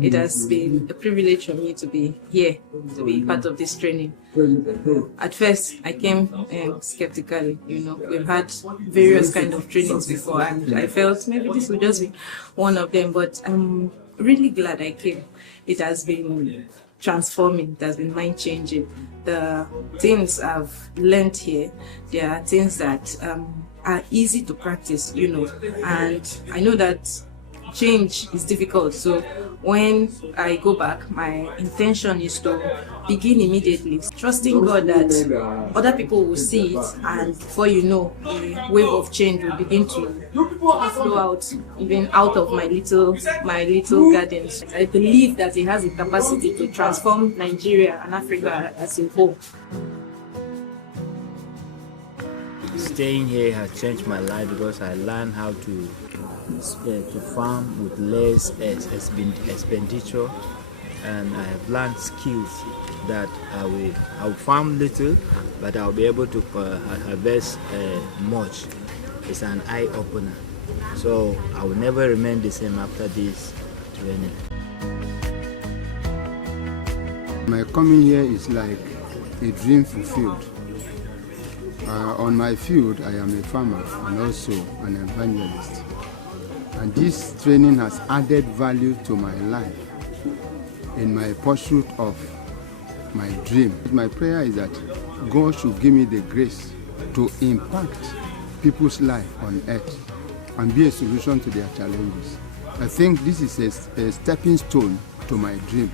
It has been a privilege for me to be here, to be part of this training. At first, I came skeptically. We've had various kind of trainings before, and I felt maybe this would just be one of them, but I'm really glad I came. It has been transforming, it has been mind-changing. The things I've learned here, there are things that are easy to practice, and I know that change is difficult. So when I go back, my intention is to begin immediately, trusting God that other people will see it, and before you know, a wave of change will begin to flow out, even out of my little gardens. I believe that it has the capacity to transform Nigeria and Africa as a whole. Staying here has changed my life because I learned how to farm with less expenditure, and I have learned skills that I will farm little, but I'll be able to harvest much. It's an eye-opener. So I will never remain the same after this training. My coming here is like a dream fulfilled. On my field, I am a farmer and also an evangelist. And this training has added value to my life in my pursuit of my dream. My prayer is that God should give me the grace to impact people's life on earth and be a solution to their challenges. I think this is a stepping stone to my dream,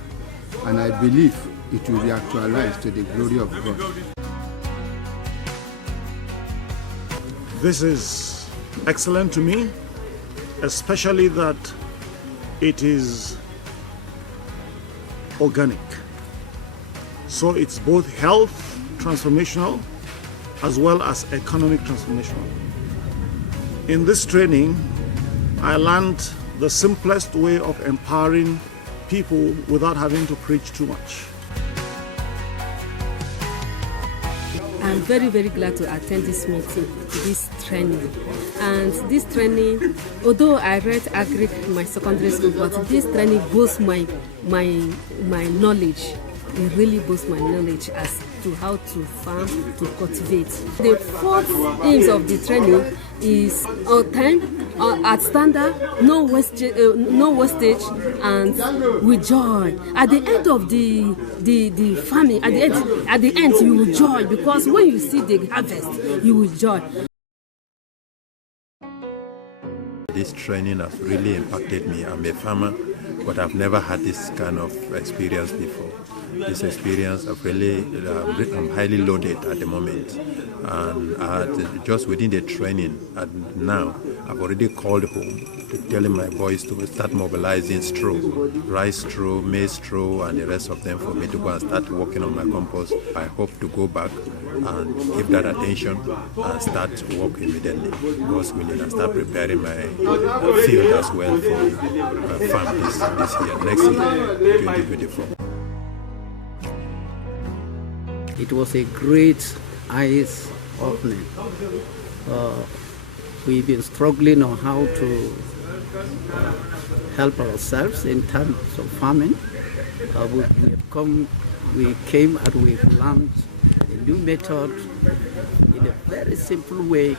and I believe it will be actualized to the glory of God. This is excellent to me, especially that it is organic. So it's both health transformational as well as economic transformational. In this training, I learned the simplest way of empowering people without having to preach too much. I'm very, very glad to attend this meeting, this training. And this training, although I read agri in my secondary school, but this training boosts my knowledge. It really boosts my knowledge as to how to farm, to cultivate. The fourth aims of the training is on time, at standard, no wastage, and with joy. At the end of the farming, at the end you will joy, because when you see the harvest, you will joy. This training has really impacted me. I'm a farmer, but I've never had this kind of experience before. This experience, I'm highly loaded at the moment, and just within the training, and now I've already called home to telling my boys to start mobilizing straw, rice straw, maize straw, and the rest of them for me to go and start working on my compost. I hope to go back and give that attention and start work immediately, God's willing, and start preparing my field as well for farm this year, next year, 2024. It was a great eye-opening. We've been struggling on how to help ourselves in terms of farming. We came and we've learned a new method in a very simple way,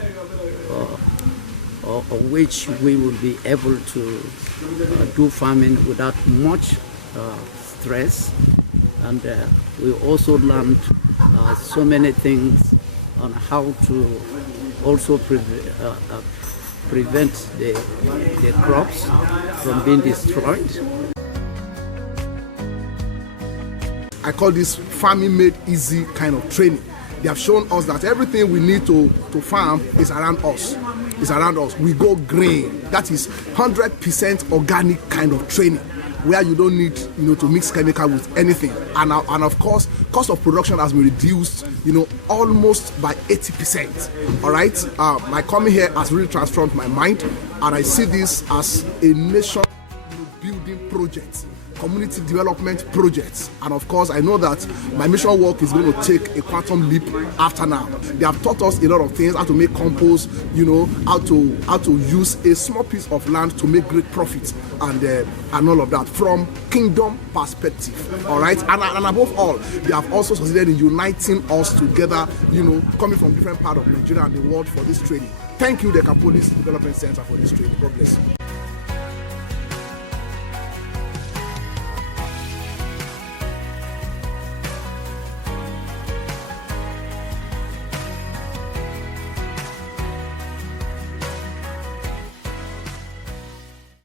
of which we will be able to do farming without much stress. And we also learned so many things on how to also prevent the crops from being destroyed. I call this farming made easy kind of training. They have shown us that everything we need to farm is around us. It's around us. We go green. That is 100% organic kind of training, where you don't need to mix chemical with anything, and of course cost of production has been reduced almost by 80%. All right, my coming here has really transformed my mind, and I see this as a nation building project community development projects. And of course, I know that my mission work is going to take a quantum leap after now. They have taught us a lot of things, how to make compost, you know, how to use a small piece of land to make great profits, and all of that from kingdom perspective. All right, and above all, they have also succeeded in uniting us together, you know, coming from different parts of Nigeria and the world for this training. Thank you, the Decapolis Development Center, for this training. God bless you.